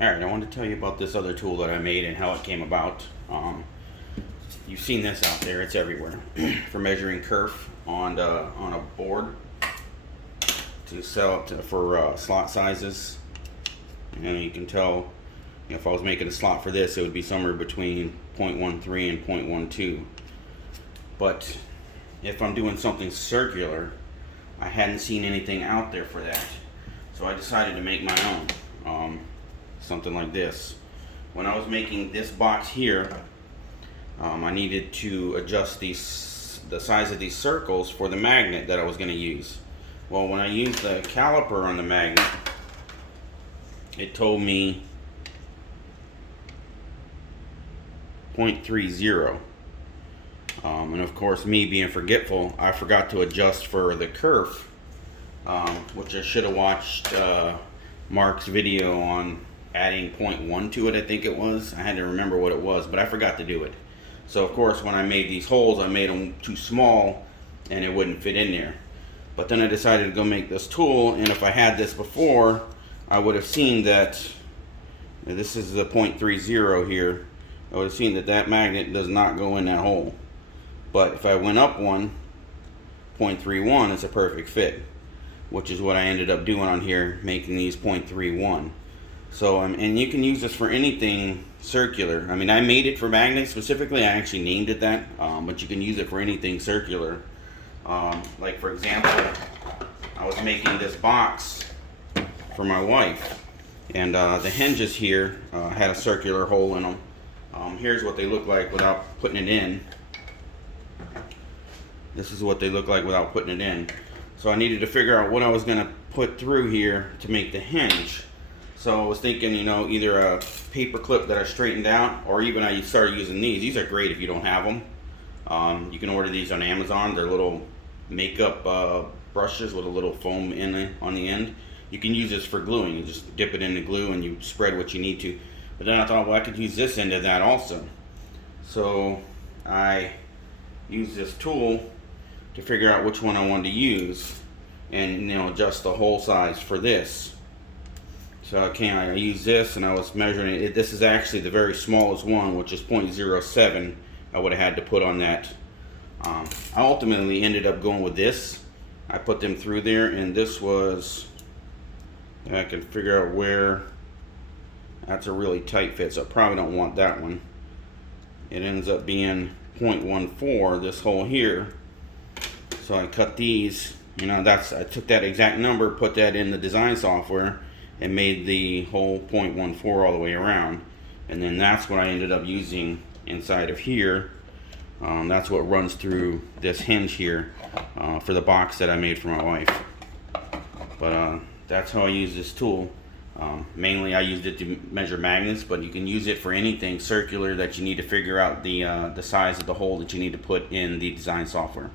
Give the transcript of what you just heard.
Alright, I wanted to tell you about this other tool that I made and how it came about. You've seen this out there, it's everywhere. For measuring kerf on a board to sell it for slot sizes. You can tell, if I was making a slot for this, it would be somewhere between 0.13 and 0.12. But if I'm doing something circular, I hadn't seen anything out there for that. So I decided to make my own. Something like this. When I was making this box here, I needed to adjust the size of these circles for the magnet that I was going to use. Well, when I used the caliper on the magnet, it told me 0.30. And of course, me being forgetful, I forgot to adjust for the kerf, which I should have watched Mark's video on adding 0.1 to it, I think it was. I had to remember what it was, but I forgot to do it. So of course, when I made these holes, I made them too small and it wouldn't fit in there. But then I decided to go make this tool, and if I had this before, I would have seen that this is the 0.30 here. I would have seen that that magnet does not go in that hole. But if I went up one, 0.31, it's a perfect fit, which is what I ended up doing on here, making these 0.31. So, and you can use this for anything circular. I mean, I made it for magnets specifically. I actually named it that, but you can use it for anything circular. Like for example, I was making this box for my wife, and the hinges here had a circular hole in them. Here's what they look like without putting it in. This is what they look like without putting it in. So I needed to figure out what I was going to put through here to make the hinge. So I was thinking, either a paper clip that I straightened out, or even I started using these. These are great if you don't have them. You can order these on Amazon. They're little makeup brushes with a little foam on the end. You can use this for gluing. You just dip it in the glue and you spread what you need to. But then I thought, well, I could use this end of that also. So I used this tool to figure out which one I wanted to use, and adjust the hole size for this. So I used this, and I was measuring it. This is actually the very smallest one, which is 0.07. I would have had to put on that. I ultimately ended up going with this. I put them through there, and this was, I can figure out where. That's a really tight fit, so I probably don't want that one. It ends up being 0.14, this hole here. So I cut these, I took that exact number, put that in the design software, and made the whole 0.14 all the way around. And then that's what I ended up using inside of here. That's what runs through this hinge here for the box that I made for my wife. But that's how I use this tool. Mainly I used it to measure magnets, but you can use it for anything circular that you need to figure out the size of the hole that you need to put in the design software.